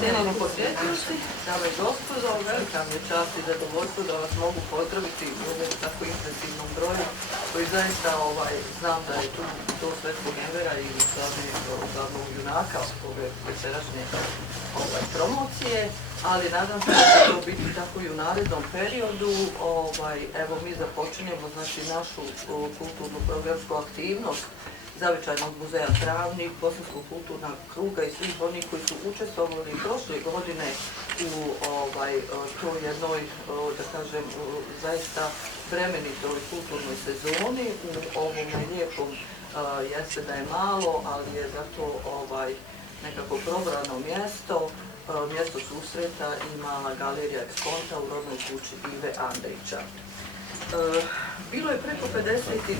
cijenjeni posjetioci, dame i gospodo, velika mi je čast i zadovoljstvo da vas mogu pozdraviti u ovom tako intenzivnom broju koji zaista znam da je tu to Svetskog Envera i glavnog junaka ove večerašnje promocije, ali nadam se da će to biti tako i u narednom periodu. Evo mi započinjemo znači našu kulturnu programsku aktivnost Zavičajnog muzeja Travnik, Bosanskog kulturnog kruga i svih onih koji su učestvovali prošle godine u toj jednoj, da kažem, zaista bremenitoj kulturnoj sezoni u ovom lijepom, jeste da je malo, ali je zato nekako probrano mjesto, mjesto susreta i mala galerija Ekskonta u rodnoj kući Ive Andrića. Bilo je preko 52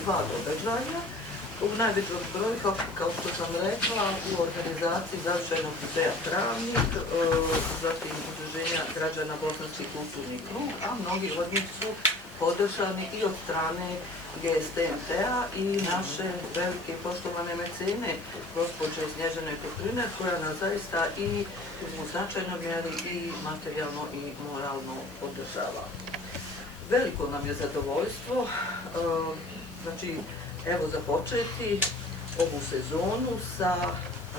događaja, u najvećem broju, kao što sam rekla, u organizaciji Zavičajnog muzeja Travnik, zatim Udruženja građana Bosanski kulturni krug, a mnogi od njih su podržani i od strane GSTMT-a i naše velike poštovane mecene, gospođe Snježane Koprinar, koja nas zaista i u značajnoj mjeri i materijalno i moralno podržava. Veliko nam je zadovoljstvo, znači, evo započeti ovu sezonu sa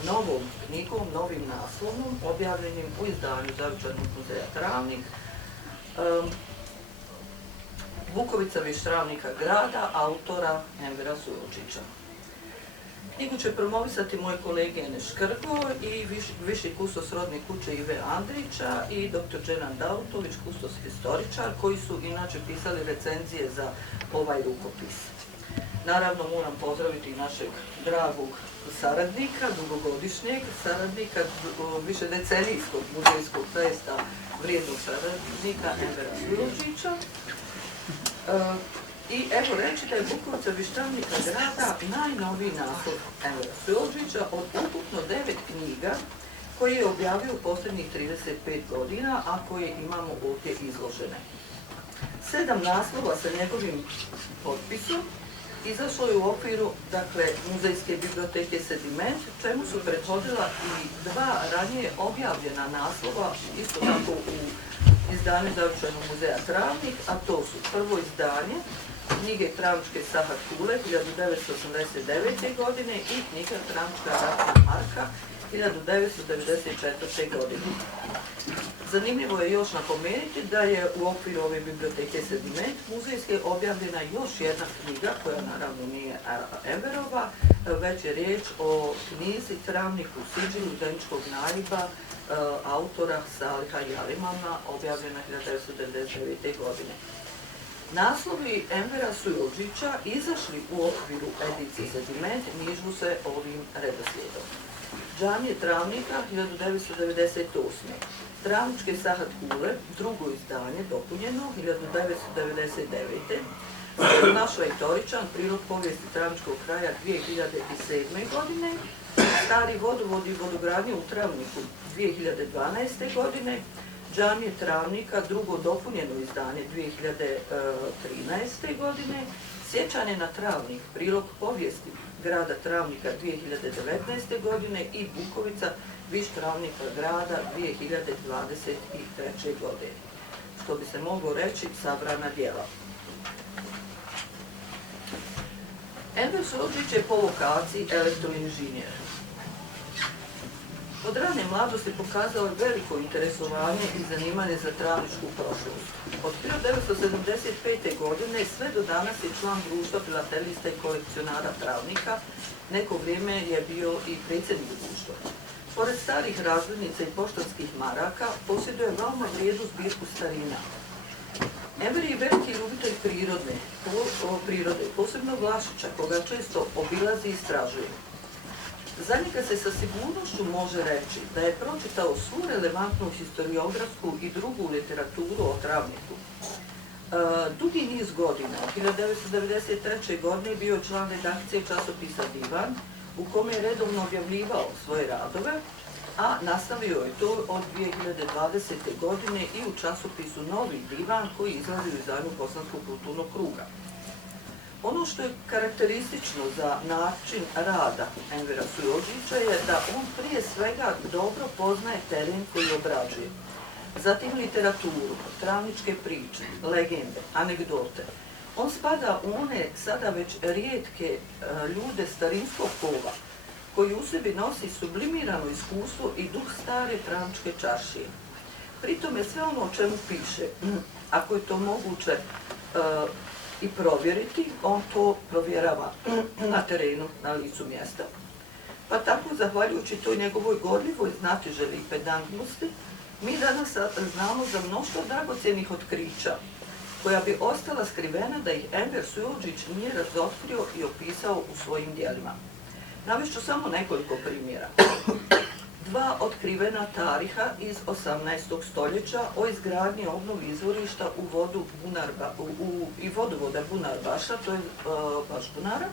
novom knjigom, novim naslovom, objavljenim u izdanju Zavičajnog muzeja Travnik. Bukovica viš Travnika grada, autora Envera Sujovčića. Knjigu će promovisati moje kolege Ene Škrgo i viši kustos rodne kuće Ive Andrića i dr. Dženan Dautović, kustos historičar, koji su inače pisali recenzije za ovaj rukopis. Naravno moram pozdraviti našeg dragog saradnika, dugogodišnjeg saradnika, višedecenijskog muzejskog zaista vrijednog saradnika Envera Sujovčića. I evo reći da je Bukovica viš Travnika grada najnoviji naslov Envera Sujovčića od ukupno 9 knjiga koje je objavio u posljednjih 35 godina, a koje imamo ovdje izložene. 7 naslova sa njegovim potpisom izašlo je u okviru, dakle, Muzejske biblioteke Sediment, čemu su prethodila i 2 ranije objavljena naslova, isto tako u izdanju Zavičajnog muzeja Travnik, a to su prvo izdanje knjige Travničke Sahat Kule 1989. godine i knjiga Travnička ratna marka 1994. godine. Zanimljivo je još napomenuti da je u okviru ove biblioteke Sediment muzejske objavljena još jedna knjiga, koja naravno nije Enverova, već je riječ o knjizi Travnik u siđenju Zeničkog naliba autora Saliha Jalimana, objavljena 1999. godine. Naslovi Envera Sujovčića izašli u okviru edicije Sediment nižu se ovim redoslijedom. Džamije Travnika 1998. Travničke Sahat Kule, drugo izdanje, dopunjeno 1999. Našo Ejtoričan, prilog povijesti Travničkog kraja 2007. godine. Stari vodovod i vodogradnje u Travniku 2012. godine. Džamije Travnika, drugo dopunjeno izdanje 2013. godine. Sjećanje na Travnik, prilog povijesti grada Travnika 2019. godine i Bukovica viš Travnika grada 2023. godine. Što bi se moglo reći, sabrana djela. Enver Sujovčić je po vokaciji elektroinženjer. Od rane mladosti pokazao je veliko interesovanje i zanimanje za travničku prošlost. Od 1975. godine sve do danas je član društva filatelista i kolekcionara Travnika. Neko vrijeme je bio i predsjednik društva. Pored starih razglednica i poštanskih maraka, posjeduje veoma vrijednu zbirku starina. Enver je veliki ljubitelj prirode, posebno Vlašića, koga često obilazi i istražuje. Za njega se sa sigurnošću može reći da je pročitao svu relevantnu historiografsku i drugu literaturu o Travniku. Dugi niz godina, 1993. godine bio je član redakcije časopisa Divan, u kome je redovno objavljivao svoje radove, a nastavio je to od 2020. godine i u časopisu Novi Divan koji izlazi u izdanju Bosanskog kulturnog kruga. Ono što je karakteristično za način rada Envera Sujođića je da on prije svega dobro poznaje teren koji obrađuje. Zatim literaturu, travničke priče, legende, anegdote. On spada u one sada već rijetke ljude starinskog kova koji u sebi nosi sublimirano iskustvo i duh stare travničke čaršije. Pritom je sve ono o čemu piše, ako je to moguće i provjeriti, on to provjerava na terenu, na licu mjesta. Pa tako, zahvaljujući toj njegovoj gorljivoj znatiželji i pedantnosti, mi danas znamo za mnoštvo dragocjenih otkrića, koja bi ostala skrivena da ih Enver Sujođić nije razotkrio i opisao u svojim djelima. Navešću samo nekoliko primjera. 2 otkrivena tariha iz 18. stoljeća o izgradnji obnovi izvorišta i vodovoda Bunar-Baša, to je Bašbunara,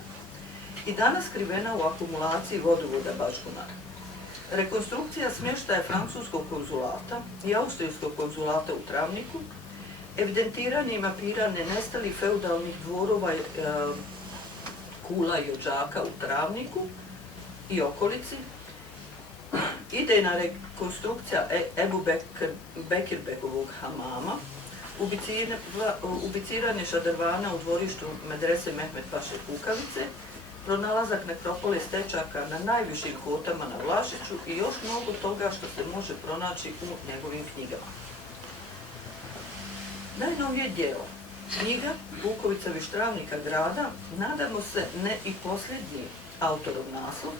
i danas skrivena u akumulaciji vodovoda Bašbunara. Rekonstrukcija smještaja francuskog konzulata i austrijskog konzulata u Travniku, evidentiranje i mapiranje nestalih feudalnih dvorova Kula i Odžaka u Travniku i okolici, idejna rekonstrukcija Ebu Bekirbekovog hamama, ubiciranje šadrvana u dvorištu medrese Mehmet Paše Kukavice, pronalazak nekropole stečaka na najvišim kotama na Vlašiću i još mnogo toga što se može pronaći u njegovim knjigama. Najnovije djelo, knjiga Vukovićevih Travnika grada, nadamo se ne i posljednji autorov naslov,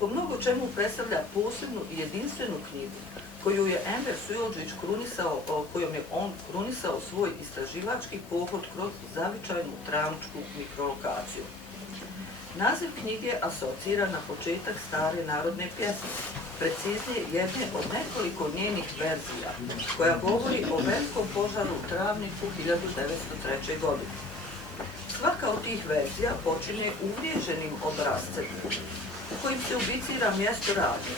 po mnogo čemu predstavlja posebnu i jedinstvenu knjigu koju je Enver Sujođić kojom je on krunisao svoj istraživački pohod kroz zavičajnu travničku mikrolokaciju. Naziv knjige asocira na početak stare narodne pjesme, preciznije jedne od nekoliko njenih verzija, koja govori o velikom požaru u Travniku 1903. godine. Svaka od tih verzija počinje uvriježenim obrascem u kojim se ubicira mjesto radnje.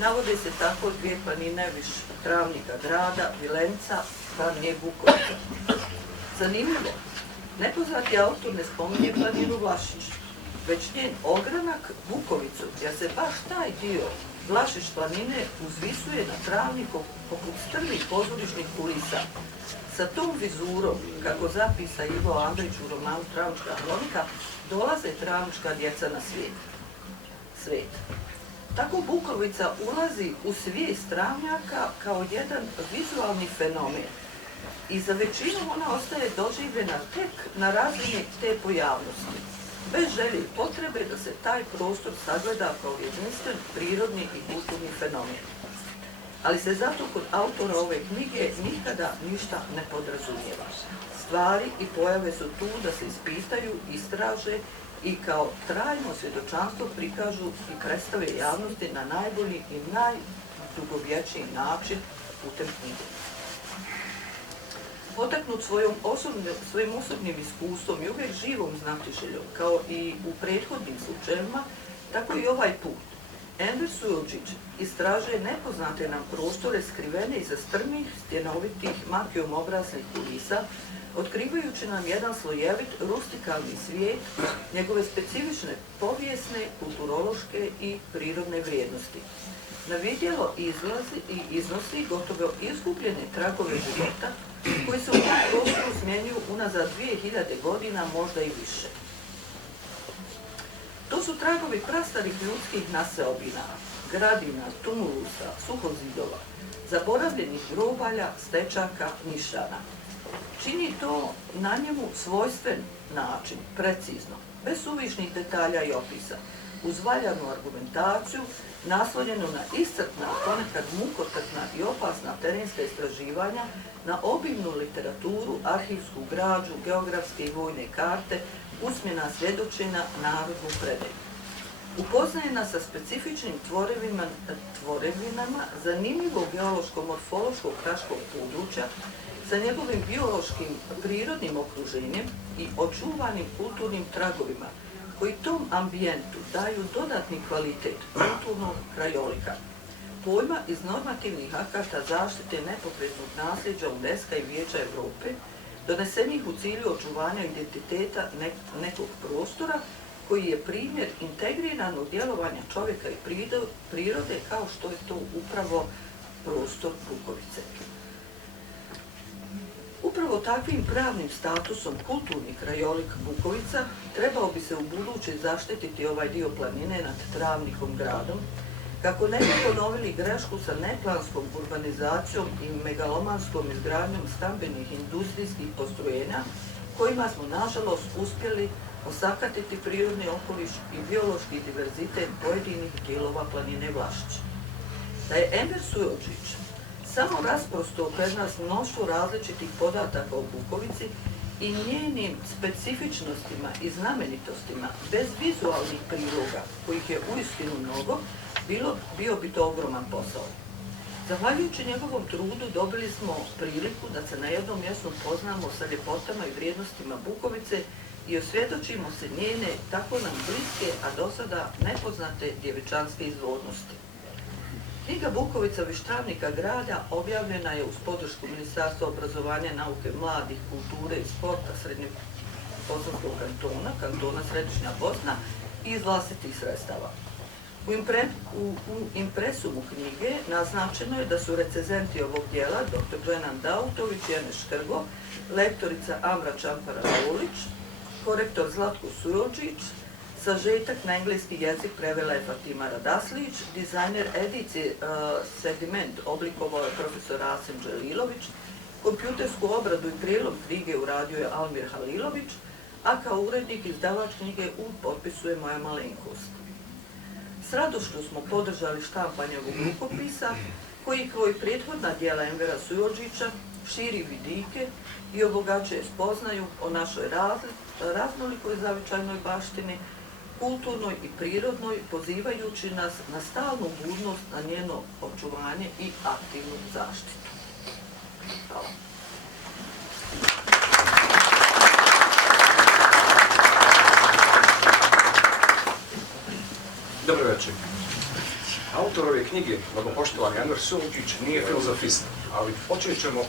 Navode se tako 2 planine viš Travnika grada, Vilenca, Banije Bukovica. Zanimljivo, nepoznati autor ne spominje planinu Vlašić, već njen ogranak Bukovicu, jer se baš taj dio Vlašić planine uzvisuje na Travniku poput strmih pozorišnih kulisa. Sa tom vizurom, kako zapisa Ivo Andrić u romanu Travnička hronika, dolaze travnička djeca na svijet. Tako Bukovica ulazi u svijest Travnjaka kao jedan vizualni fenomen i za većinu ona ostaje doživljena tek na razini te pojavnosti, bez želje i potrebe da se taj prostor sagleda kao jedinstven, prirodni i kulturni fenomen. Ali se zato kod autora ove knjige nikada ništa ne podrazumijeva. Stvari i pojave su tu da se ispitaju, istraže i kao trajno svjedočanstvo prikažu i predstave javnosti na najbolji i najdugovječniji način putem knjige. Potaknut svojim osobnim iskustvom i uvijek živom znatiželjom, kao i u prethodnim slučajevima, tako i ovaj put. Enver Sujođić istražuje nepoznate nam prostore skrivene iza strmih, stjenovitih, makijom obrasnih kulisa, otkrivajući nam jedan slojevit, rustikalni svijet, njegove specifične povijesne, kulturološke i prirodne vrijednosti. Na vidjelo iznosi gotovo izgubljene tragove života, koji se u tom prostoru smjenjuju unazad 2000 godina, možda i više. To su tragovi prastarih ljudskih naseobina, gradina, tumulusa, suhozidova, zaboravljenih grobalja, stečaka, nišana. Čini to na njemu svojstven način, precizno, bez suvišnih detalja i opisa, uz valjanu argumentaciju, naslonjenu na iscrpna, ponekad mukotrpna i opasna terenska istraživanja, na obimnu literaturu, arhivsku građu, geografske i vojne karte, usmjena svjedočenja, narodnu predaju. Upoznaje nas sa specifičnim tvorevinama zanimljivog geološko-morfološkog kraškog područja, sa njegovim biološkim prirodnim okruženjem i očuvanim kulturnim tragovima, koji tom ambijentu daju dodatni kvalitet kulturnog krajolika. Pojma iz normativnih akata zaštite nepokretnog nasljeđa UNESCO i Vijeća Europe, donesenih u cilju očuvanja identiteta nekog prostora koji je primjer integriranog djelovanja čovjeka i prirode kao što je to upravo prostor Bukovice. Upravo takvim pravnim statusom kulturni krajolik Bukovica trebao bi se u buduće zaštititi ovaj dio planine nad Travnikom gradom, kako ne bi ponovili grešku sa neplanskom urbanizacijom i megalomanskom izgradnjom stambenih industrijskih postrojenja, kojima smo nažalost uspjeli osakatiti prirodni okoliš i biološki diverzitet pojedinih dijelova planine Vlašće. Da je Enver Sujondžić samo rasprosto pred nas mnoštvo različitih podataka o Bukovici i njenim specifičnostima i znamenitostima, bez vizualnih priloga, kojih je uistinu mnogo, bio bi to ogroman posao. Zahvaljujući njegovom trudu dobili smo priliku da se na jednom mjestu poznamo sa ljepotama i vrijednostima Bukovice i osvjedočimo se njene tako nam bliske, a do sada nepoznate djevičanske izvornosti. Knjiga Bukovica Vištravnika grada objavljena je uz podršku Ministarstva obrazovanja, nauke, mladih, kulture i sporta Srednjobosanskog kantona, kantona Središnja Bosna i iz vlastitih sredstava. U impresumu knjige naznačeno je da su recenzenti ovog dijela dr. Dženan Dautović i Janez Škrgo, lektorica Amra Čampara-Raulić, korektor Zlatko Sujondžić, sažetak na engleski jezik prevela je Fatima Radaslić, dizajner edicije Sediment oblikovao je profesor Asim Đelilović, kompjutersku obradu i prilog knjige uradio je Almir Halilović, a kao urednik izdavač knjige potpisuje moja malenkost. S radošću smo podržali štampanje ovog rukopisa, koji kao i prethodna djela Envera Sujondžića širi vidike i obogaćuje spoznaju o našoj raznolikoj zavičajnoj baštini, kulturnoj i prirodnoj, pozivajući nas na stalnu budnost na njeno očuvanje i aktivnu zaštitu. Hvala. Dobro večer. Autor ove knjige, mnogopoštovani Enver Sujondžić, nije filozofist, ali počet ćemo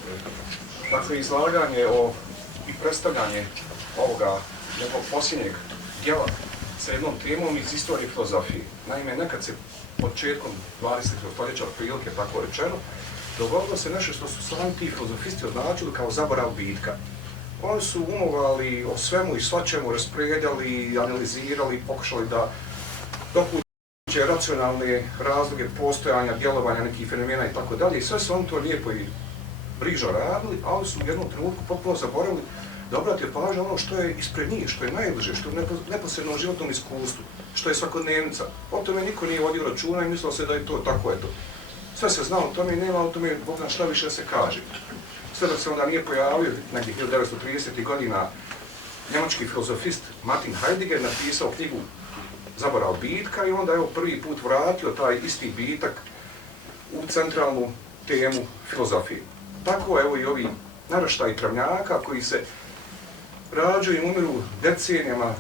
izlaganje i predstavljanje ovoga nekog posljednjeg djela sa jednom temom iz istorije filozofije. Naime, nekad se početkom 20. stoljeća, otprilike tako rečeno, dogodilo se nešto što su sami ti filozofisti označili kao zaborav bitka. Oni su umovali o svemu i svačemu, raspredjali, analizirali, pokušali da dokuće racionalne razloge postojanja, djelovanja nekih fenomena i tako dalje. I sve su oni to lijepo i brižno radili, ali su u jednom trenutku potpuno zaboravili da obrate pažnju ono što je ispred njih, što je najbliže, što je neposredno u životnom iskustvu, što je svakodnevnica. O tome niko nije vodio računa i mislilo se da je to tako eto. Sve se zna o tome i nema o tome, Bog zna šta više se kaže. Sve dok se onda nije pojavio, negdje 1930. godina, njemački filozofist Martin Heidegger napisao knjigu Zaborav bitka i onda je prvi put vratio taj isti bitak u centralnu temu filozofije. Tako evo i ovi naraštaji travnjaka koji se rađaju i umiru decenijama,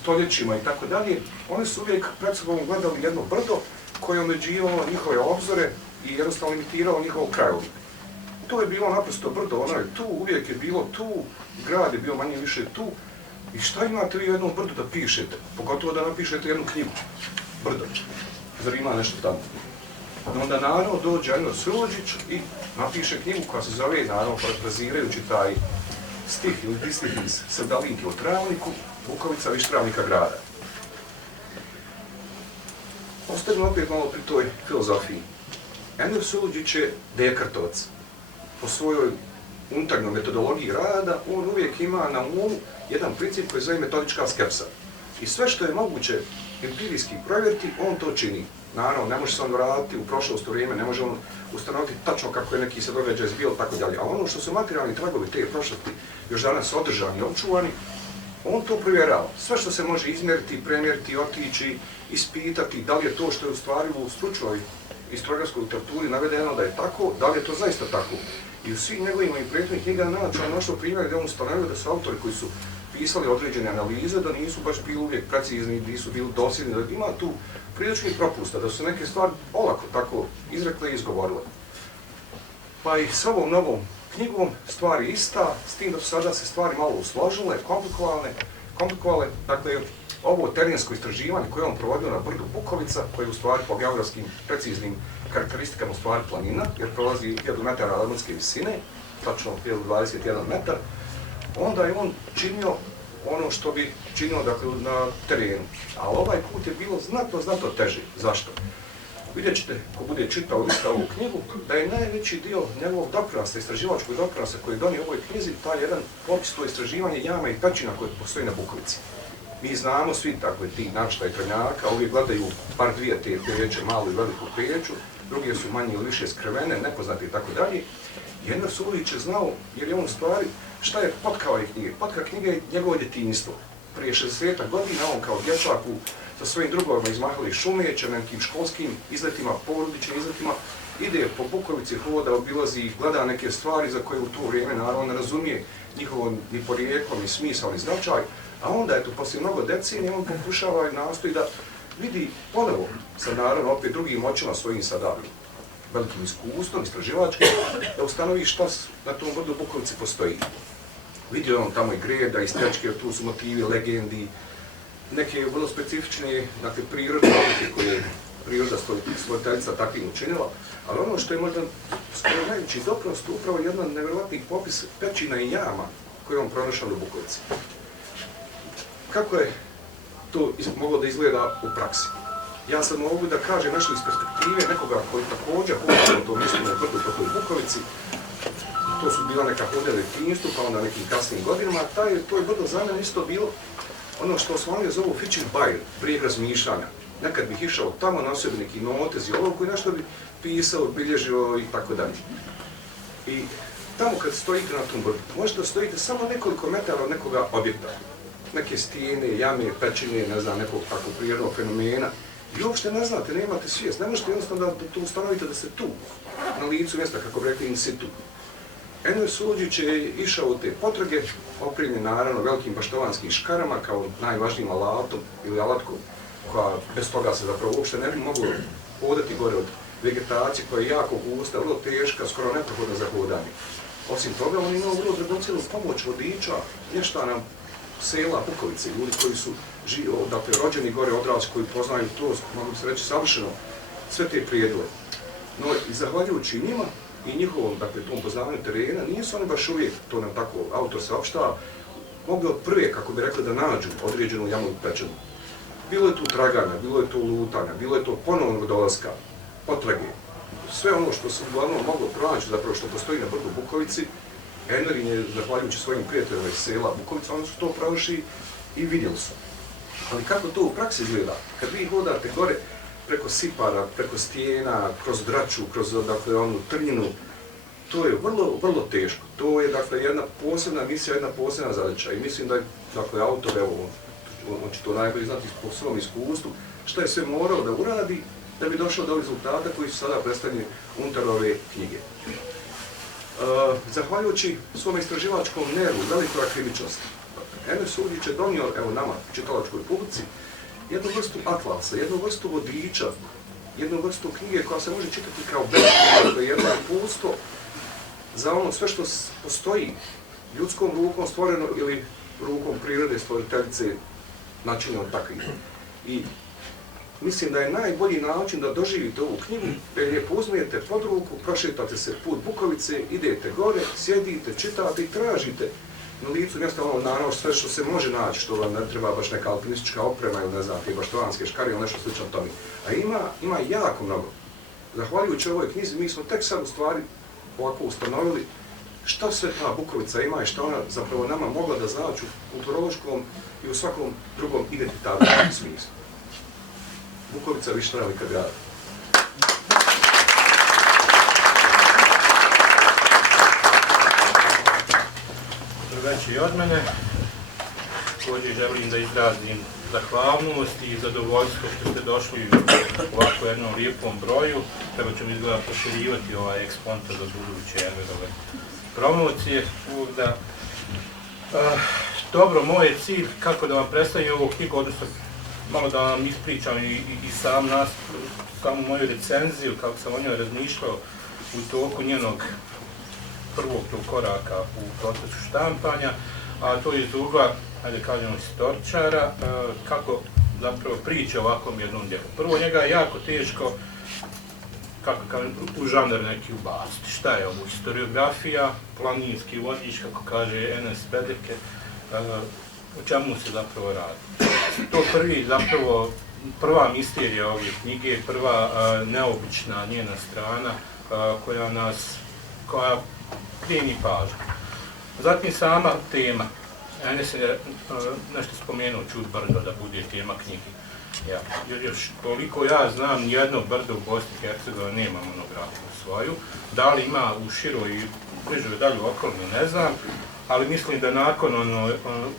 stoljećima i tako dalje, oni su uvijek pred sobom gledali jedno brdo koje je omeđivalo njihove obzore i jednostavno limitiralo njihov krajolik. To je bilo naprosto brdo, ono je tu, uvijek je bilo tu, grad je bio manje više tu. I šta imate vi u jednom brdu da pišete? Pogotovo da napišete jednu knjigu. Brdo. Zar ima nešto tamo? Onda naravno dođe Enver Sujondžić i napiše knjigu koja se zove, naravno parafrazirajući taj stih ili distih iz Sevdalinke o Travniku, Bukovica Vištravnika grada. Ostavimo opet malo pri toj filozofiji. Enver Sujondžić je Dekartovac. Po svojoj unutarnjoj metodologiji rada, on uvijek ima na umu jedan princip koji zove metodička skepsa. I sve što je moguće empirijski provjeriti, on to čini. Naravno, ne može se on vratiti u prošlost u vrijeme, ne može on ustanoviti tačno kako je neki se događaj zbio, tako dalje. Ali ono što su materijalni tragovi te prošlosti još danas održani i očuvani, on to provjerava. Sve što se može izmjeriti, premjeriti, otići, ispitati, da li je to što je u stvari u stručnoj historijskoj literaturi navedeno da je tako, da li je to zaista tako. I u svim njegovim i prethodnih knjiga našao primjer gdje on ustanovio da su autori koji su pisali određene analize, da nisu baš bili uvijek precizni, nisu bili dosljedni, da ima tu priličnih propusta, da su neke stvari olako tako izrekle i izgovorile. Pa i s ovom novom knjigom stvari ista, s tim da su sada se stvari malo usložile, komplikovale. Dakle, ovo terensko istraživanje koje on provodio na brdu Bukovica, koje je u stvari po geografskim preciznim karakteristikama u stvari planina, jer prolazi 1000 metara nadmorske visine, tačno 1021 metar, onda je on činio ono što bi činio dakle, na terenu. Ali ovaj put je bilo znatno teže. Zašto? Vidjet ćete, ko bude čitao lista ovu knjigu, da je najveći dio njegovog doprinosa, istraživačkog doprinosa koji je donio ovoj knjizi, taj jedan popis, to istraživanje jama i pećina koje postoji na Bukovici. Mi znamo svi, dakle, ti navštaj trenjaka, ovi gledaju bar dvije te peće, malu i veliku peću, druge su manje ili više skrvene, nepoznate i tako dalje. Enver Suljić je znao, jer je on u stvari, šta je potka ove knjige? Potka knjige je njegovo djetinjstvo. Prije 60 godina on kao dječak sa svojim drugovima izmahali šumeće, nekim školskim izletima, porodičnim izletima, ide po Bukovici, hoda, obilazi ih, gleda neke stvari za koje u to vrijeme naravno ne razumije njihovo ni porijeklo, ni smisao, ni značaj, a onda je to poslije mnogo decenija on pokušava i nastoji da vidi ponovo sa naravno opet drugim očima svojim sada velikim iskustvom, istraživačkim, da ustanovi šta na tom brdu Bukovici postoji. Vidio on tamo i greda, i stečke, tu su motivi, legendi, neke vrlo specifične, dakle, prirodne odlike koje je priroda stvoriteljica takvim učinila, ali ono što je možda skoro najveći doprinos, to upravo jedan nevjerovatni popis pećina i jama koje on pronašao u Bukovici. Kako je to moglo da izgleda u praksi? Ja sad mogu da kažem nešto iz perspektive nekoga koji također hodao to mjesto na brdu po toj Bukovici. To su bila neka hodja djetinjstvu, pa onda nekim kasnim godinama. To je brdo za mene isto bilo ono što Osmanlije zovu Fičin Bajr, brijeg razmišljanja. Nekad bih išao tamo, nosio bi neki notez i ovo koji nešto bi pisao, bilježio i tako dalje. I tamo kad stojite na tom brdu, možete da stojite samo nekoliko metara od nekoga objekta. Neke stijene, jame, pećine, ne znam, nekog takvog prirodnog fenomena. I uopšte ne znate, nemate svijest, ne možete jednostavno da to ustanovite da ste tu, na licu mjesta, kako bi rekli, in situ. Enver Suljić je išao u te potrage, opremljen naravno velikim baštovanskim škarama kao najvažnijim alatom ili alatkom, koja bez toga se zapravo uopšte ne bi moglo hodati gore od vegetacije koja je jako gusta, vrlo teška, skoro neprohodna za hodanje. Osim toga, on imao vrlo dragocjenu pomoć vodiča, mještana sela Bukovice, ljudi koji su dakle, rođeni gore odrasli, koji poznaju to, mogu se reći, savršeno sve te prijedele. No, i zahvaljujući njima i njihovom, dakle, tom poznavanju terena, nisu oni baš uvijek, to nam tako autor saopštava, mogli od prve, kako bi rekli, da nađu određenu jamu i pećinu. Bilo je tu traganja, bilo je tu lutanja, bilo je to ponovnog dolaska, potrage. Sve ono što se uglavnom moglo pronaći, zapravo što postoji na brdu Bukovici, Enverin je, zahvaljujući svojim prijateljima iz sela Bukovica, oni su to prošli i vidjeli su. Ali kako to u praksi izgleda? Kad vi hodate gore preko sipara, preko stijena, kroz draču, kroz dakle, onu trnjinu, to je vrlo teško. To je dakle, jedna posebna misija, jedna posebna zadaća. I mislim da je dakle, autor, evo, on će to najbolje znati po svom iskustvu, šta je sve morao da uradi da bi došao do rezultata koji su sada predstavljeni unutar ove knjige. Zahvaljujući svom istraživačkom nervu, velikoj akrivičnosti, Enver Suljić je donio, evo nama, čitalačkoj publici, jednu vrstu atlasa, jednu vrstu vodiča, jednu vrstu knjige koja se može čitati kao dakle, jedno uputstvo za ono sve što postoji ljudskom rukom stvoreno ili rukom prirode stvoriteljice načinjeno takvim. I mislim da je najbolji način da doživite ovu knjigu, da je lijepo uzmijete pod ruku, prošetate se put Bukovice, idete gore, sjedite, čitate i tražite na licu mjesta ono naravno sve što se može naći, što vam ne treba baš neka alpinistička oprema ili ne znam, te baštovanske škare ili nešto slično tome. A ima jako mnogo. Zahvaljujući ovoj knjizi mi smo tek sad u stvari ovako ustanovili šta sve ta Bukovica ima i šta ona zapravo nama mogla da znači u kulturološkom i u svakom drugom identitarnom smislu. Bukovica više velika grada. Dobroveče i od mene. Također želim da izrazim zahvalnost i zadovoljstvo što ste došli u ovako jednom lijepom broju. Treba ćemo izgleda proširivati ovaj eksponta za buduće Enverove promocije. Dobro, moj je cilj kako da vam predstavim ovu knjigu, odnosno malo da vam ispričam i samu moju recenziju, kako sam o njoj razmišljao u toku njenog prvog tog koraka u procesu štampanja, a to je iz ugla, ajde kažemo, istoričara, kako zapravo priča o ovakvom jednom djelu. Prvo, njega je jako teško, kako kažem, u žanr neki ubaciti. Šta je ovo? Historiografija, planinski vodič, kako kaže Enes Bedeke, o čemu se zapravo radi. To prva misterija ove knjige, prva neobična njena strana koja plijeni pažnju. Zatim sama tema. Enes je nešto spomenuo Čud brdo da bude tema knjige. Jer još koliko ja znam, nijedno brdo u Bosni i Hercegovini nema monografiju svoju. Da li ima u široj i bližoj dalje okolini, ne znam, ali mislim da nakon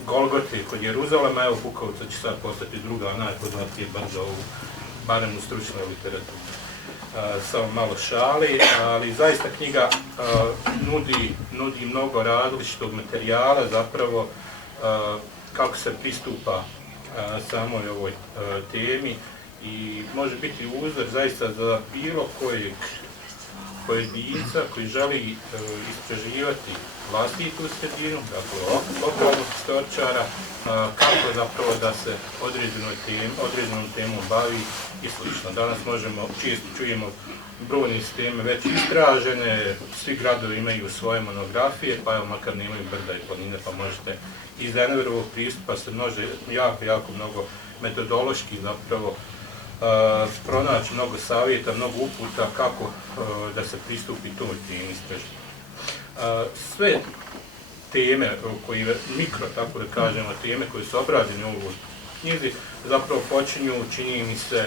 Golgote kod Jeruzalema, evo Bukovica će sad postati druga najpoznatije brdo, barem u stručnoj literaturi. Samo malo šali, ali zaista knjiga nudi mnogo različitog materijala, zapravo kako se pristupa samoj ovoj temi i može biti uzor zaista za bilo kojeg pojedinca koji želi istraživati vlastitu sredinu, dakle lokalnog historičara, kako zapravo da se određenom temom bavi i slično. Danas često čujemo brojne teme već istražene, svi gradovi imaju svoje monografije, pa evo makar nemaju brda i planine, pa možete iz Enverovog pristupa se može jako mnogo metodološki zapravo pronaći mnogo savjeta, mnogo uputa kako da se pristupi toj temi istraživanja. Sve teme koje mikro, tako da kažemo, teme koje su obrađene u ovoj knjizi zapravo počinju, čini mi se,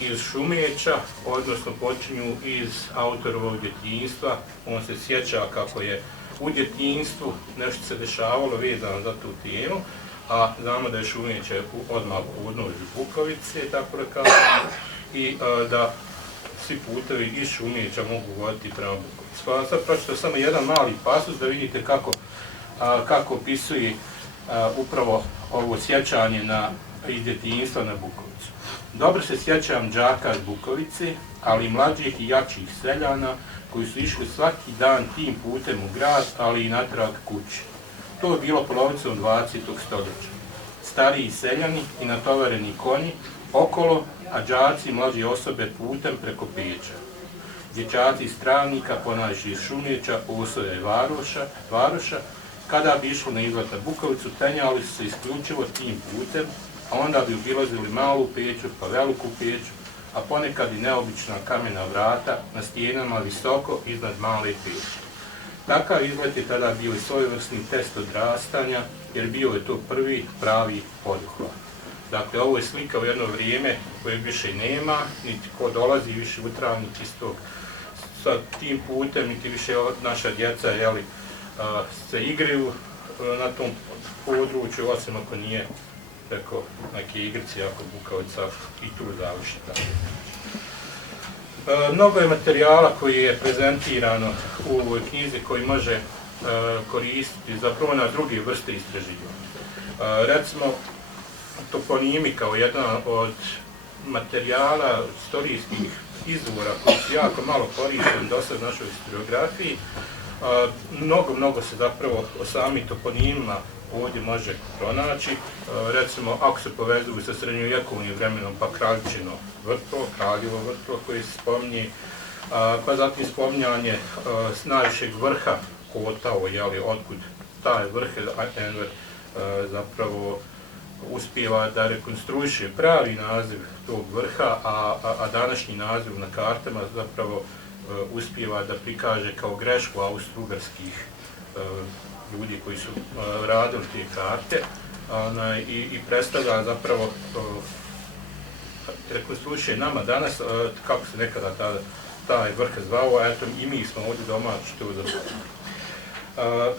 iz Šumijeća, odnosno počinju iz autorovog djetinjstva. On se sjeća kako je u djetinjstvu nešto se dešavalo vezano za tu temu, a znamo da je Šumijeć odmah u podnožju Bukovice, tako da kažemo, i da svi putevi iz Šumijeća mogu voditi prema Bukovici. Pa sad pročito samo jedan mali pasus da vidite kako opisuje upravo ovo sjećanje iz djetinjstva na Bukovicu. Dobro se sjećam đaka iz Bukovice, ali i mlađih i jačih seljana koji su išli svaki dan tim putem u grad, ali i natrag kući. To je bilo polovicom 20. stoljeća. Stariji seljani i natovareni konji okolo, a đaci i mlađe osobe putem preko Peča. Dječaci stranika, ponajviše iz Šumijeća, Osoja i Varoša, kada bi išli na izlet na Bukovicu, penjali su se isključivo tim putem, a onda bi obilazili malu Peću, pa veliku Peću, a ponekad i neobična kamena vrata na stijenama visoko iznad male Peće. Takav izlet je tada bili svojevrsni test odrastanja, jer bio je to prvi pravi poduhvat. Dakle, ovo je slika u jedno vrijeme koje više nema, niti ko dolazi više u travnik istog sa tim putem, niti više naša djeca se igraju na tom području, osim ako nije preko neke igrice, ako Bukovica i tu završi. Mnogo je materijala koji je prezentirano u ovoj knjizi koji može koristiti zapravo na druge vrste istraživanja. Recimo, toponimi kao jedan od materijala istorijskih izvora koji su jako malo koristili do sad u našoj historiografiji. Mnogo se zapravo o samim toponimima ovdje može pronaći. Recimo, ako se povezuju sa srednjovjekovnim vremenom, pa Kraljičino vrtlo, Kraljevo vrtlo koje se spominje, pa zatim spominjanje najvišeg vrha Kotao, otkud taj vrh Enver zapravo uspijeva da rekonstruiše pravi naziv tog vrha, a današnji naziv na kartama zapravo uspijeva da prikaže kao grešku austro-ugarskih ljudi koji su radili te karte i predstavlja zapravo rekonstruiše nama danas kako se nekada taj vrh zvao, a eto i mi smo ovdje domaći to zapravo.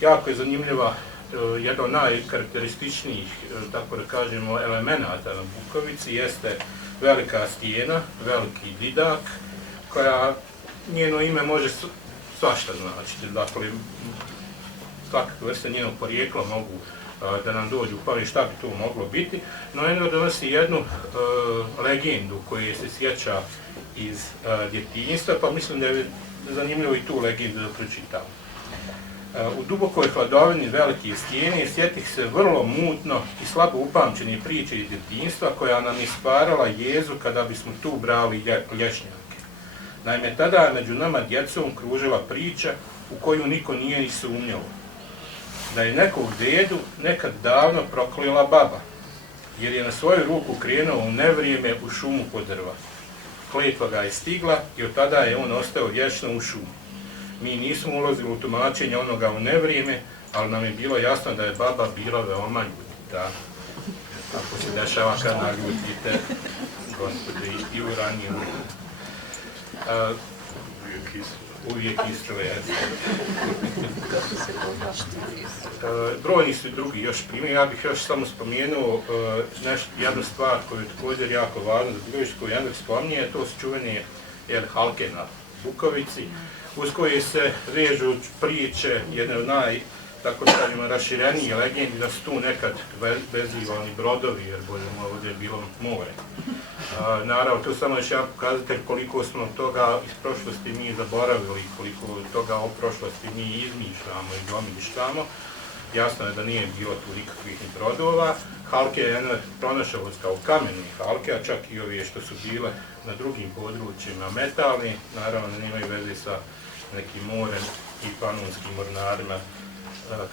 Jako je zanimljiva jedna od najkarakterističnijih, tako da kažemo, elemenata na Bukovici jeste velika stijena, veliki didak, koja njeno ime može svašta značiti. Dakle, svakakve vrste njenog porijekla mogu da nam dođu u pamet šta bi to moglo biti, no jedno donosi jednu legendu koju se sjeća iz djetinjstva, pa mislim da je zanimljivo i tu legendu da pročitam. U dubokoj hladovini velike stijene sjetih se vrlo mutno i slabo upamćene priče iz djetinjstva koja nam je stvarala jezu kada bismo tu brali lješnjake. Naime, tada je među nama djecom kružila priča u koju niko nije ni sumnjao. Da je nekog dedu nekad davno proklila baba, jer je na svoju ruku krenuo u nevrijeme u šumu po drva. Kletva ga je stigla i od tada je on ostao vječno u šumi. Mi nismo ulazili u tumačenje onoga u nevrijeme, ali nam je bilo jasno da je baba bila veoma ljuta. Tako se dešava kad naljutite, gospode, i u ranije uvijek isto je. Brojni su drugi još primjer. Ja bih još samo spomenuo jednu stvar koju je također jako važna za Bukovicu, koju Enver spominje, to su čuvene halke na Bukovici, uz koje se vežu priče, jedne od raširenije legendi, da su tu nekad vezivani brodovi, jer ovdje je bilo more. Naravno, to samo još jedan pokazatelj koliko smo toga iz prošlosti mi zaboravili, koliko toga o prošlosti mi izmišljamo i domišljamo. Jasno je da nije bilo tu nikakvih ni brodova. Halke je Enver pronašao kao kamene halke, a čak i ove što su bile na drugim područjima metalni, naravno nemaju veze sa nekim morem i panonskim mornarima,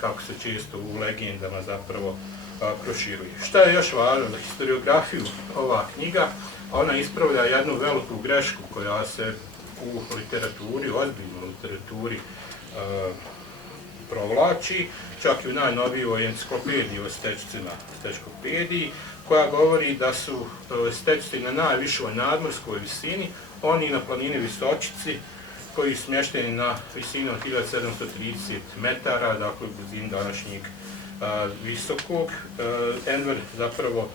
kako se često u legendama zapravo proširuje. Šta je još važno za historiografiju ova knjiga? Ona ispravlja jednu veliku grešku koja se u literaturi, ozbiljnoj literaturi, provlači, čak i u najnovijoj enciklopediji o stečcima, stečkopediji, koja govori da su stečci na najvišoj nadmorskoj visini, oni na planini Visočici, koji su smješteni na visinu od 1730 metara, dakle u blizini današnjeg Visokog. Enver zapravo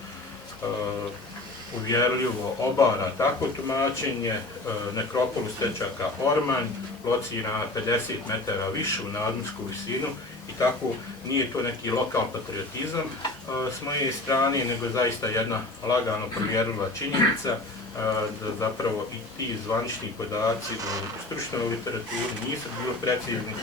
uvjerljivo obara takvo tumačenje. Nekropolu stečaka Orman locira 50 metara višu nadmorsku visinu i tako nije to neki lokal patriotizam s moje strane, nego zaista jedna lagano provjerljiva činjenica da zapravo i ti zvanični podaci u stručnoj literaturi nisu bili precizni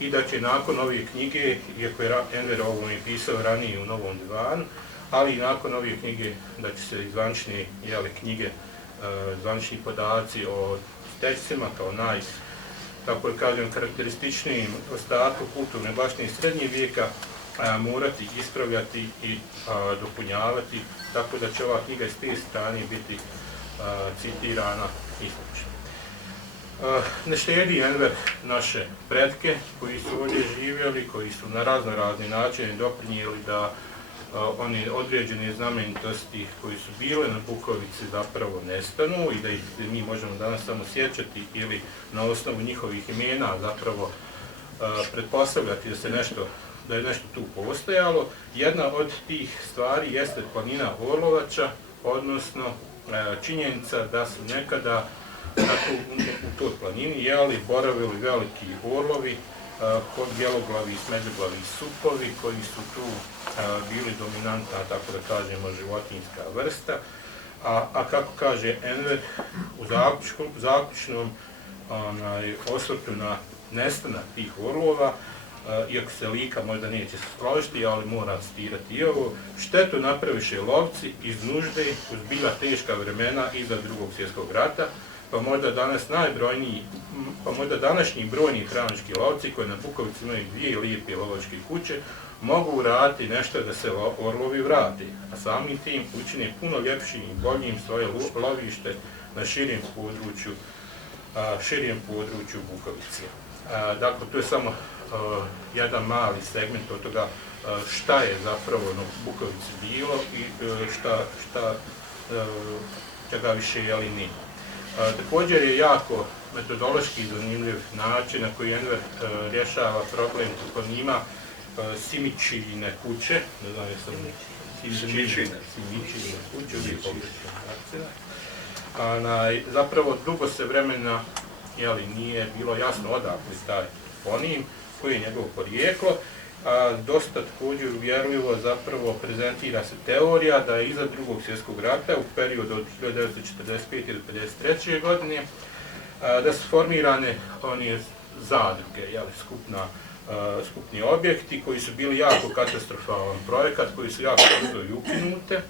i da će nakon ove knjige, iako je Enver ovo je pisao ranije u Novom divanu, ali i nakon ove knjige da će se zvanične knjige, zvanični podaci o stečcima kao tako je kažem, karakterističnijim ostatku kulturne baštine srednjeg vijeka morati ispravljati i dopunjavati, tako da će ova knjiga iz te strane biti citirana i slično. Ne štedi Enver naše pretke koji su ovdje živjeli, koji su na razne načine doprinijeli da one određene znamenitosti koji su bile na Bukovici zapravo nestanu i da ih mi možemo danas samo sjećati ili na osnovu njihovih imena zapravo pretpostavljati da je nešto tu postojalo. Jedna od tih stvari jeste planina Orlovača, odnosno činjenica da su nekada u toj planini boravili veliki orlovi, bjeloglavi i smeđoglavi supovi koji su tu bili dominantna, tako da kažemo, životinjska vrsta. A kako kaže Enver u zaključnom osvrtu na nestanak tih orlova, iako se Lika možda neće se složiti, ali mora citirati i ovo, štetu napraviše lovci iz nužde uz bila teška vremena iza Drugog svjetskog rata, pa možda današnji brojni travnički lovci koji na Bukovici imaju dvije lijepe lovačke kuće mogu uraditi nešto da se orlovi vrati, a samim tim učine puno ljepšim i boljim svoje lovište na širijem području Bukovice. Dakle, to je samo jedan mali segment od toga šta je zapravo na Bukovici bilo i čega više nije. Također je jako metodološki zanimljiv način na koji Enver rješava problem toponima Simičine kuće, ne znam jesam Simičine kuće, uvijek pogrešno. Zapravo dugo se vremena nije bilo jasno odakle taj toponim, koji je njegovo porijeklo. Dosta također uvjerljivo zapravo prezentira se teorija da je iza Drugog svjetskog rata u periodu od 1945. do 1953. godine da su formirane one zadruge, skupni objekti koji su bili jako katastrofalan projekat, koji su jako brzo i ukinute.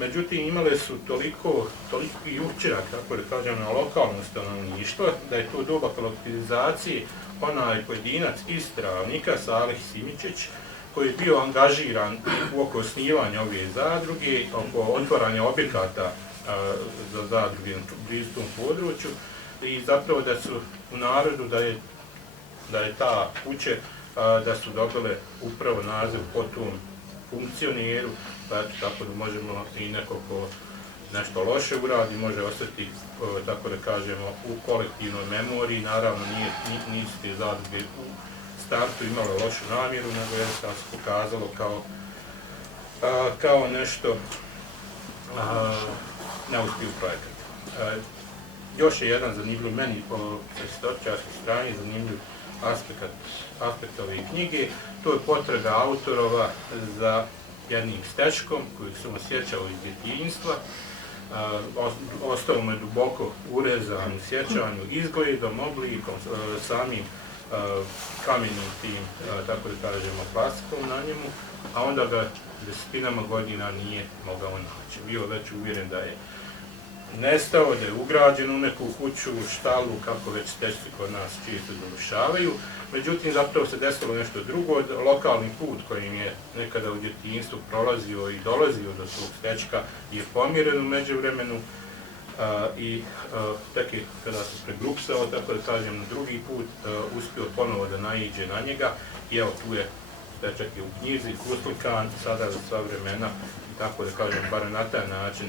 Međutim, imale su toliki učinak, kako da kažem, na lokalno stanovništvo, da je to doba kolektivizacije onaj pojedinac iz Travnika, Salih Simičić, koji je bio angažiran oko osnivanja ove zadruge, oko otvaranja objekata za zadruge na blizu tom području i zapravo da su u narodu da je ta kuće da su dobile upravo naziv po tom funkcioneru, tako da možemo i neko ko nešto loše uradi može ostati, tako da kažemo, u kolektivnoj memoriji. Naravno, nisu te zadruge u startu imale lošu namjeru, nego je se pokazalo kao nešto neuspio projekat. Još je jedan zanimljiv, meni po historičarskoj strani zanimljiv aspekt ove knjige, to je potraga autorova za jednim stečkom koji se osjećao iz djetinjstva. Ostalo mu je duboko urezan u sjećanju izgledom, oblikom, samim kamenim tim, tako da kažemo, plastikom na njemu, a onda ga desetinama godina nije mogao naći. Bio već uvjeren da je nestao, da je ugrađen u neku kuću, štalu, kako već stečci kod nas često završavaju. Međutim, zapravo se desilo nešto drugo. Lokalni put kojim je nekada u djetinjstvu prolazio i dolazio do tog stečka je pomiren u međuvremenu i tek je kada se pregrupsao, tako da kažem, na drugi put uspio ponovo da naiđe na njega i evo tu je stečak je u knjizi, uslikan, sada za sva vremena, tako da kažem, bar na taj način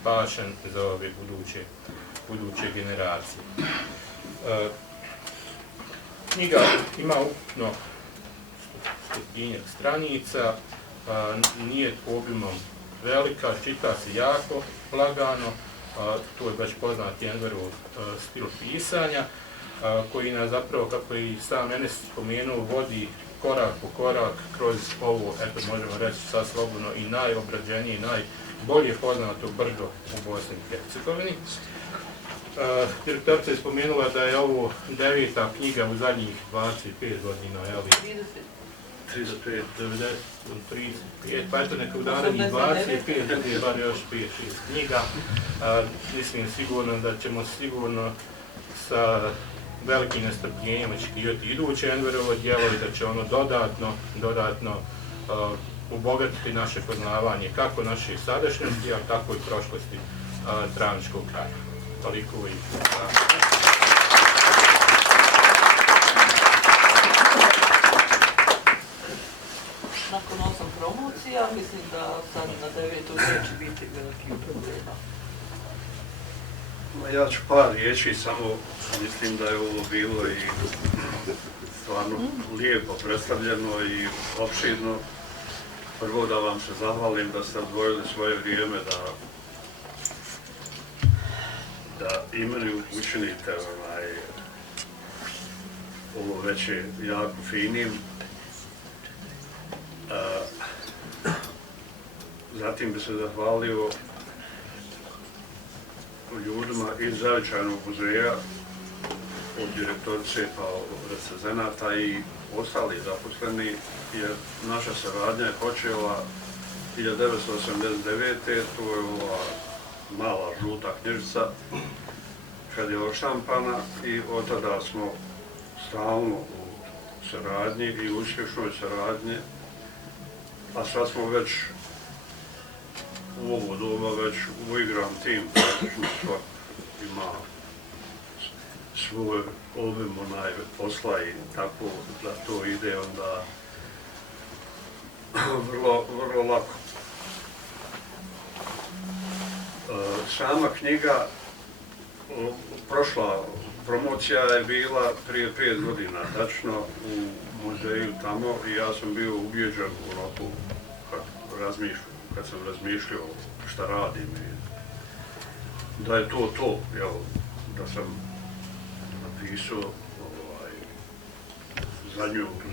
spašen za ove buduće generacije. Knjiga ima ukupno 100-tinjak stranica, nije obimom velika, čita se jako lagano, to je već poznati Enverov stil pisanja, koji nas zapravo, kako i sam Enes spomenuo, vodi korak po korak kroz ovo, eto možemo reći sad slobodno, i najobrađenije, najbolje poznato brdo u Bosni i Hercegovini. Direktorica je spomenula da je ovo 9. knjiga u zadnjih 25 godina, jel? 35, 90, 35, pa eto neka u narednih 25 bude bar još 5-6 knjiga. Mislim sigurno da ćemo sigurno sa velikim nestrpljenjem očekivati iduće Enverovo djelo i da će ono dodatno obogatiti naše poznavanje kako naše sadašnjosti, a tako i prošlosti Travničkog kraja. Toliko i nakon 8 promocija, mislim da sad na 9. neće biti veliki problema. Ja ću par riječi, samo mislim da je ovo bilo i stvarno lijepo predstavljeno i opširno. Prvo da vam se zahvalim da ste odvojili svoje vrijeme da i meni učinite ovo već je jako finim. Zatim bi se zahvalio ljudima iz Zavičajnog muzeja, od direktorice pa od recenzenata i ostali zaposleni, jer naša saradnja je počela 1989. To je ova mala žuta knjižica kad je odštampana i od tada smo stalno u saradnji i uspješnoj saradnji, a sad smo već u ovo doba već uigran tim, svak ima svoj obim posla i tako da to ide onda vrlo lako. Sama knjiga, prošla promocija je bila prije 5 godina, tačno u muzeju tamo i ja sam bio ubijeđen onako kad sam razmišljao šta radim i da je to, da sam napisao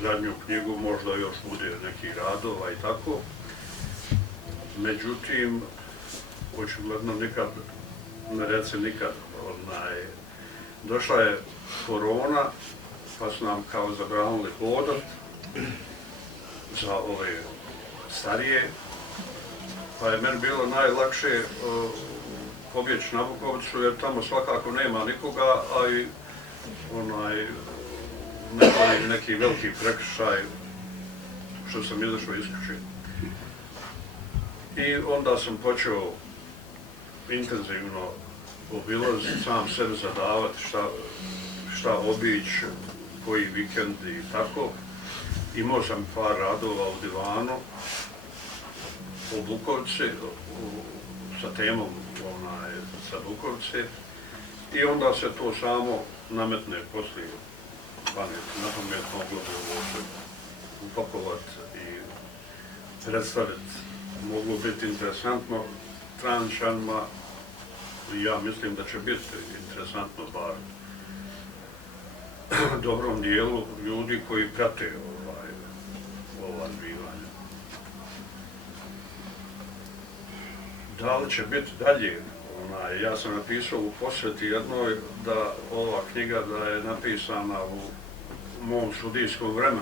zadnju knjigu, možda još bude nekih radova i tako. Međutim, očigledno nikad, ne reci nikad, došla je korona, pa su nam kao zabranili hodat za ove starije, pa je meni bilo najlakše pobjeći na Bukovicu, jer tamo svakako nema nikoga, a i neki veliki prekršaj što sam izašao iz kuće. I onda sam počeo intenzivno obilaziti, sam sebi zadavati šta obići, koji vikend i tako. Imao sam par radova u divanu u Bukovci, sa temom sa Bukovci, i onda se to samo nametne poslije pameti. Na pamet moglo bi ovo se upakovati i predstaviti. Moglo biti interesantno Trančanima, i ja mislim da će biti interesantno bar dobrom dijelu ljudi koji prate ova zbivanja. Da li će biti dalje? Ja sam napisao u posveti jednoj da ova knjiga da je napisana u mom sudijskom vremenu.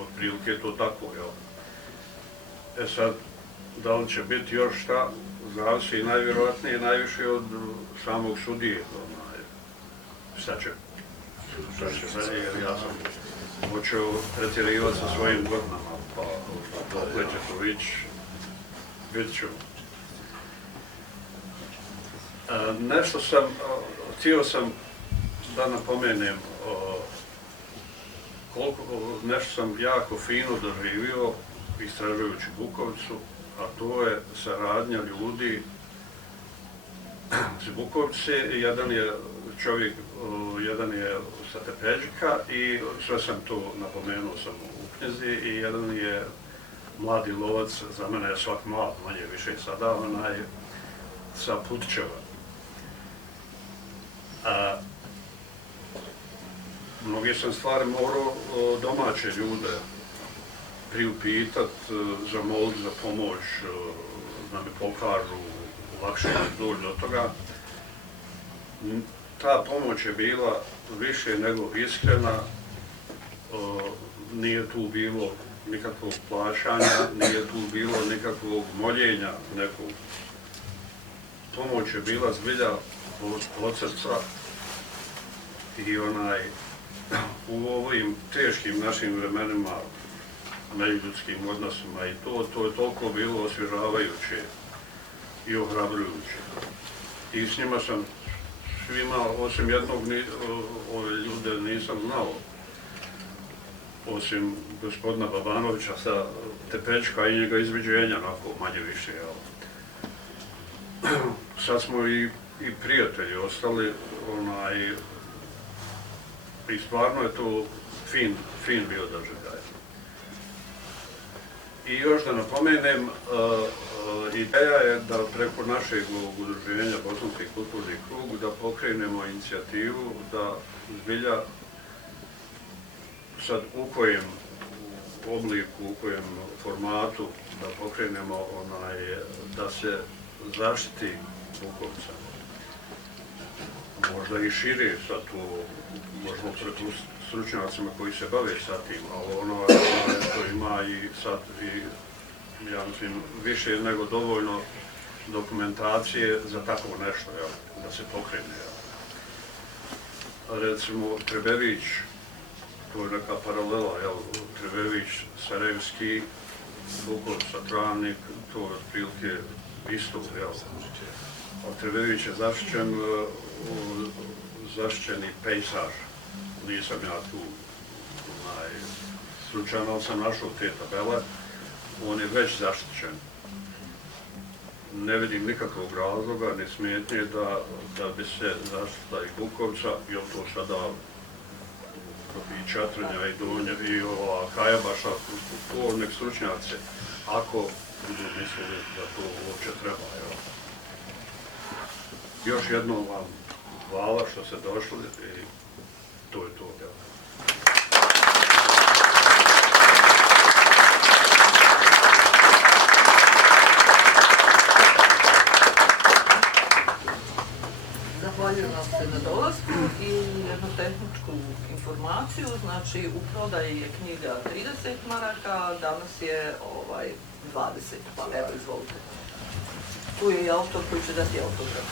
Otprilike je to tako, jel? E sad, da li će biti još šta, zavisi najvjerojatnije najviše od samog sudije. Šta će dalje, jer ja sam počeo pretjerivati sa svojim godinama, pa dokle će to ići, vidit ću. Nešto htio sam da napomenem, nešto sam jako fino doživio istražujući Bukovicu, a to je saradnja ljudi iz Bukovice. Jedan je čovjek, jedan je sa Tepeđika i sve sam to napomenuo sam u knjizi, i jedan je mladi lovac, za mene je svak mlad, manje više sada, onaj sa Putićeva. Mnogi sam stvari morao domaće ljude priupitat, zamoliti za pomoć, da mi pokažu lakše doći do toga. Ta pomoć je bila više nego iskrena, nije tu bilo nikakvog plaćanja, nije tu bilo nikakvog moljenja nekog. Pomoć je bila zbilja od srca, i u ovim teškim našim vremenima, međuljudskim odnosima, i to je toliko bilo osvježavajuće i ohrabrujuće. I s njima sam svima, osim jednog ove ljude nisam znao, osim gospodina Babanovića sa Tepećka i njega izviđenja, onako manje više. Sad smo i prijatelji ostali, i stvarno je to fin bio doživljaj. I još da napomenem, ideja je da preko našeg udruženja Bosanski kulturni krug da pokrenemo inicijativu da zbilja sad u kojem obliku, u kojem formatu da pokrenemo da se zaštiti Bukovca. Možda i šire sad tu, možemo preko stručnjacima koji se bave sa tim, ali što ima i sad, ja mislim, više nego dovoljno dokumentacije za takvo nešto, da se pokrene. Recimo, Trebević, to je neka paralela, Trebević, Sarajevski, Bukovca, Travnik, to je otprilike isto, a Trebević je zaštićeni pejsaž. Nisam ja tu slučajno, ali sam našao te tabele, on je već zaštićen. Ne vidim nikakvog razloga, ni smetnje da bi se zaštitila i Bukovca, jer to sada i Čatrnja i Donja i ova Kajabaša, to nek stručnjaci, ako budu mislili da to uopće treba. Još jednom vam hvala što ste došli i to je to. Zahvaljujem informaciju, znači u prodaji je knjiga 30 maraka, danas je 20, pa evo izvolite. Tu je i autor koji će dati autograf.